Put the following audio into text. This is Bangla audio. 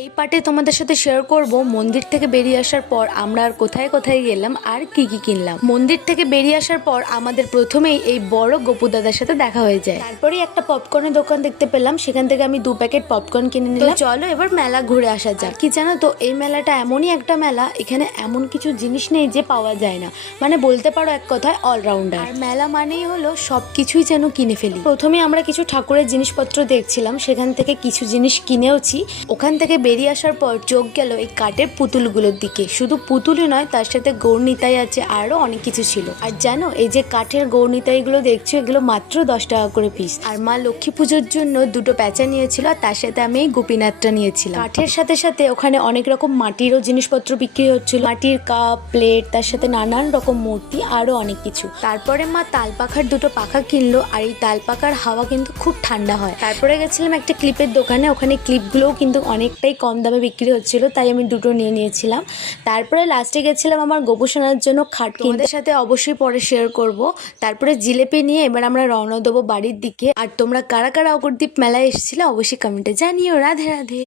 এই পার্টে তোমাদের সাথে শেয়ার করব মন্দির থেকে বেরিয়ে আসার পর আমরা আর কোথায় কোথায় গেলাম আর কি কি কিনলাম। মন্দির থেকে বেরিয়ে আসার পর আমাদের প্রথমেই এই বড় গোপু দাদার সাথে দেখা হয়ে যায়। তারপরে একটা পপকর্নের দোকান দেখতে পেলাম, সেখান থেকে আমি 2 প্যাকেট পপকর্ন কিনে নিলাম। চলো এবার মেলা ঘুরে আসা যাক। কি জানো তো, এই মেলাটা এমনই একটা মেলা, এখানে এমন কিছু জিনিস নেই যে পাওয়া যায় না, মানে বলতে পারো এক কথায় অলরাউন্ডার। আর মেলা মানেই হলো সবকিছুই যেন কিনে ফেলি। প্রথমে আমরা কিছু ঠাকুরের জিনিসপত্র দেখছিলাম, সেখান থেকে কিছু জিনিস কিনেওছি। ওখান থেকে বেরিয়ে আসার পর চোখ গেল এই কাঠের পুতুলগুলোর দিকে। শুধু পুতুলই নয়, তার সাথে গৌরনিতাই আছে, আরো অনেক কিছু ছিল। আর জানো, এই যে কাঠের গৌরনিতাইগুলো দেখছো, এগুলো মাত্র 10 টাকা করে পিস। আর মা লক্ষ্মী পুজোর জন্য 2টো প্যাঁচা নিয়েছিল, আর তার সাথে আমি এই গোপীনাথটা নিয়েছিলাম। কাঠের সাথে সাথে ওখানে অনেক রকম মাটিরও জিনিসপত্র বিক্রি হচ্ছিল, মাটির কাপ, প্লেট, তার সাথে নানান রকম মূর্তি, আরো অনেক কিছু। তারপরে মা তালপাখার 2টো পাখা কিনলো, আর এই তালপাখার হাওয়া কিন্তু খুব ঠান্ডা হয়। তারপরে গেছিলাম একটা ক্লিপের দোকানে, ওখানে ক্লিপগুলোও কিন্তু অনেকটাই কম দামে বিক্রি হচ্ছিল, তাই আমি 2টো নিয়ে নিয়েছিলাম। তারপরে লাস্টে গেছিলাম আমার গোপুসোনার জন্য খাট কিনতে, তোমাদের সাথে অবশ্যই পরে শেয়ার করব। তারপরে জিলেপি নিয়ে এবার আমরা রওনা দেবো বাড়ির দিকে। আর তোমরা কারা কারা অগরদ্বীপ মেলায় এসেছিলে অবশ্যই কমেন্টে জানিও। রাধে রাধে।